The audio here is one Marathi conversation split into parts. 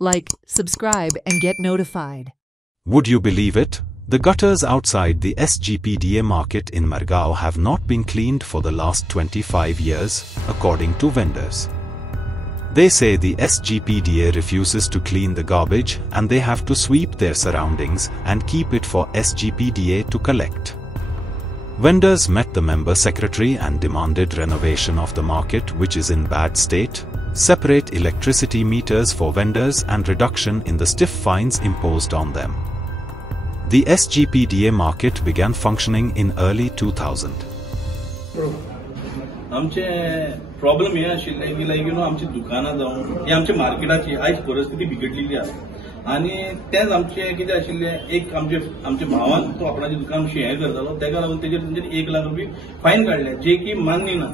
Like, subscribe and get notified. Would you believe it? The gutters outside the SGPDA market in Margao have not been cleaned for the last 25 years, according to vendors. They say the SGPDA refuses to clean the garbage and they have to sweep their surroundings and keep it for SGPDA to collect. Vendors met the member secretary and demanded renovation of the market, which is in bad state, separate electricity meters for vendors and reduction in the stiff fines imposed on them. The SGPDA market began functioning in early 2000. आमचे प्रॉब्लेम हे आशिल्ले की आमची दुकानां जावं ही आमच्या मार्केटाची आयज परिस्थिती बिगडलेली आसा आनी तेच आमचे कितें आशिल्ले एक आमच्या भावान तो आपणाचें दुकान हे करतालो तेका लागून तेजेर 1 लाख रुपया फायन काडले जे की मान्य ना.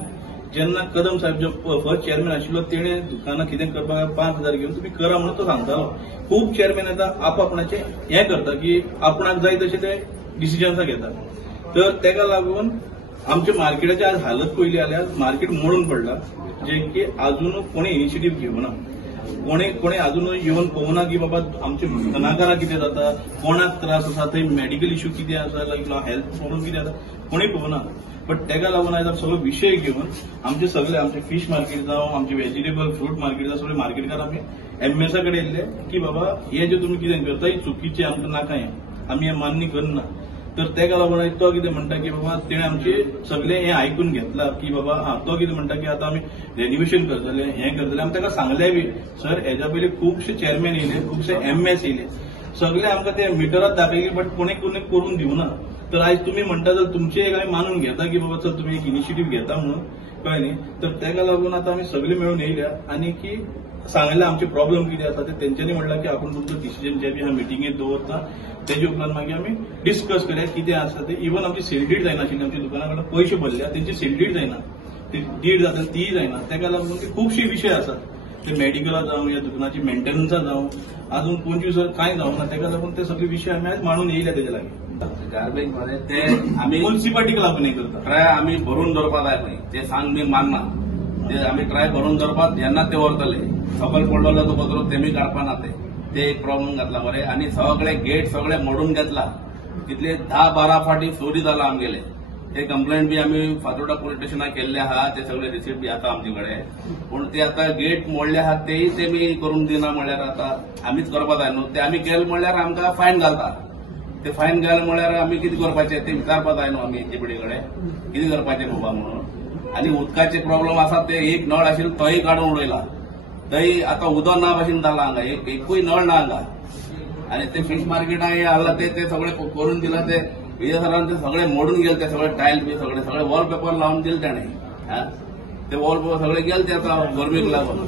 जेन्ना कदम साहेब जो फर्स्ट चेअरमॅन आशिल्लो तेणे दुकानां कितें करपाक 5,000 घेवन तुमी करा म्हणून तो सांगतालो. खूब चेअरमॅन आतां आपणाचें हे करता की आपणाक जाय तशें ते डिसिजन्स घेता. तर तेका लागून आमच्या मार्केटाची आज हालत पयली जाल्यार मार्केट मोडून पडला, जे की अजून कोणी इनिशिएटिव्ह घेवना. कोणी अजून येवन पळोवना की बाबा आमचे दुकानाकारांक कितें जाता, कोणाक त्रास आसा, थंय मेडिकल इश्यू कितें आसा, लायक हेल्थ प्रॉब्लेम कितें आसा, कोणी पळोवना. बट तेका लागून आयज सगळो विशय घेवन आमचे फिश मार्केट जावं, आमचे व्हेजिटेबल फ्रूट मार्केट जावं, सगळे मार्केटकार आमी एमएसआ कडेन येयल्ले की बाबा हे जे तुमी कितें करता ही चुकीचें, आमकां नाका हें, आमी हें मान्य करना. तर तेका लागून तो कितें म्हणटा की बाबा तेणे आमचे सगळे हे आयकून घेतला की बाबा तो कितें म्हणटा की आतां आमी रेन्युवेशन करतले, हें करतले. आमी तेका सांगले बी. सर हेच्या पयलीं खुबशे चेअरमॅन येयले, खुबशे एमएस येयले, सगळे आमकां ते मिटरात दाखयले बट कोणी करून दिवना. तर आयज तुमी म्हणटा जाल्यार तुमचे एक आमी मानून घेता की बाबा चल तुमी एक इनिशिएटिव्ह घेता म्हणून, कळ्ळें न्ही. तर तेका लागून आतां आमी सगळे मेळून येयल्या आनी की सांगले आमचे प्रॉब्लेम कितें आसा ते तेंच्यांनी म्हणला की आपण तुमचं डिसिजन जे बी ह्या मिटिंगेत दवरता तेजे उपरांत मागीर आमी डिस्कस करया कितें आसा ते. इवन आमची सेलडीड जायना आशिल्ली, आमच्या दुकाना कडल्यान पयशे भरल्या तेंची सेलडीड जायना, ती डीड जाता तीय जायना. तेका लागून खुबशे विशय आसात, ते मेडिकला जावं या दुकानाची मेंटेनन्सा जावं, अजून 25 कांय जावना. तेका लागून ते सगळे विशय आमी आज मांडून येयल्या तेजे लागीं. गार्बेज मध्ये ते आम्ही म्युन्सिपाल्टीक लागून हे करता. ट्राय आम्ही भरून दवरपा जाय पळय, ते सांग मी मानना. ते आम्ही ट्राय भरून दवरपाक जेन्ना ते व्हरतले सकयल पडलो तो कचरो तेमी काडपाना ते एक प्रॉब्लेम घातला मरे. आनी सगळे गेट सगळे मोडून घेतला. कितले 10-12 फाटी चोरी जाला आमगेले. ते कंप्लेंट बी आम्ही फातोर्डा पोलीस स्टेशनाक केल्ले आहा, ते सगळे रिसिप्ट बी आसा आमचे कडेन. पूण ते आता गेट मोडले आहात तेही तेमी करून दिना म्हणल्यार आता आमीच करपा जाय न्हू. ते आमी केले म्हणल्यार आमकां फायन घालता. ते फायन घाल म्हणल्यार आमी कितें करपाचें ते विचारपा जाय न्हू आमी एचपीडी कडेन कितें करपाचें बाबा म्हणून. आनी उदकाचे प्रॉब्लेम आसा ते एक नळ आशिल्लो तोय काडून उडयला. थंय आतां उदक ना भशेन जाला हांगा, एकूय नळ ना हांगा. आनी ते फिश मार्केटाक हे हाडला ते सगळे करून दिला. ते विजय सरान ते सगळे मोडून गेले, ते सगळे टायल बी सगळे वॉलपेपर लावन दिले ताणें. ते वॉलपेपर सगळे गेले ते आता गरमीक लागून.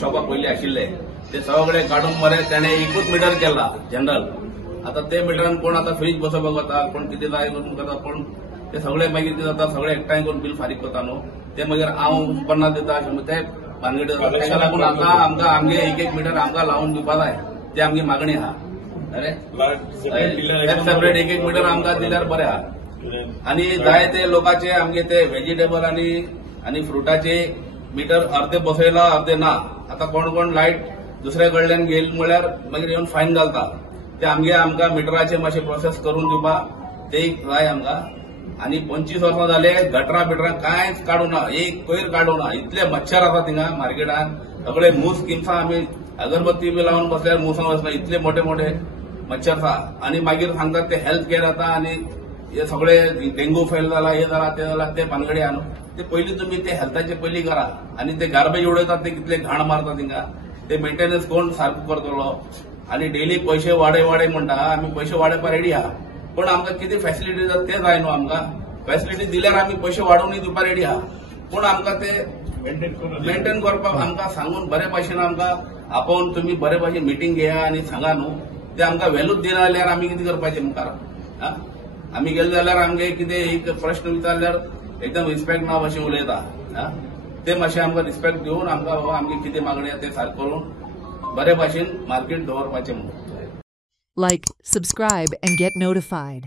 शॉपा पयलीं आशिल्ले ते सगळे काडून मरे ताणें एकूच मिटर केला जनरल. आता ते मिटरान कोण आता फ्रीज बसोवपाक वता, कोण कितें जाय करून करता, कोण ते सगळे मागीर कितें जाता सगळे एकठांय करून बील फारीक करता न्हू. ते मागीर हांव 50 दिता अशें ते भानगडी. तेका लागून आतां आमकां आमगे एक मिटर आमकां लावून दिवपा जाय, ती आमची मागणी आहा. अरे सेपरेट एक मिटर आमकां दिल्यार बरें आहा. आनी जाय ते लोकांचे आमगे ते व्हेजिटेबल आनी फ्रुटाचे मिटर अर्दे बसयला अर्दे ना. आता कोण लायट दुसरे कडल्यान घेयल म्हळ्यार मागीर येवन फायन घालता. ते आमकां मिटराचे मातशें प्रोसेस करून दिवपा ते जाय आमकां. आनी 25 वर्सां जाले गटरां बिटरां कांयच काडूना, एक कोयर काडूना. इतले मच्छर आसा थिंगा मार्केटान, सगळे मूस किमसा आमी अगरबत्ती बी लावन बसल्यार मुसां वचना, इतले मोठे मच्छर आसा. आनी मागीर सांगतात ते हेल्थ केअर जाता आनी हे सगळे डेंगू फेल जाला, हे जाला ते जाला, ते भानगडी आहा न्हू. ते पयलीं तुमी ते हेल्थाचे पयलीं करा. आनी ते गार्बेज उडयतात ते कितले घाण मारता थिंगा, ते मेंटेनन्स कोण सारको करतलो. आनी डेली पयशे वाडय म्हणटा, आमी पयशे वाडोवपा रेडी आहा. पण आमकां कितें फॅसिलिटी जाता ते जाय न्हू. आमकां फॅसिलिटी दिल्यार आमी पयशे वाडोवनूय दिवपा रेडी आहा. पूण आमकां ते मेंटेन करपाक आमकां सांगून बरे भाशेन आमकां आपोवन तुमी बरे भाशेन मिटींग घेया आनी सांगा न्हू. ते आमकां व्हॅल्यूच दिना जाल्यार आमी कितें करपाचें मुखार. आमी गेले जाल्यार आमगे कितें एक प्रश्न विचारल्यार एकदम रिस्पेक्ट ना भशेन उलयता. ते मातशें आमकां रिस्पेक्ट दिवन आमकां बाबा आमगे कितें मागणी आहा ते सारकें करून बरे भाशेन मार्केट दवरपाचें म्हणून. Like, subscribe and get notified.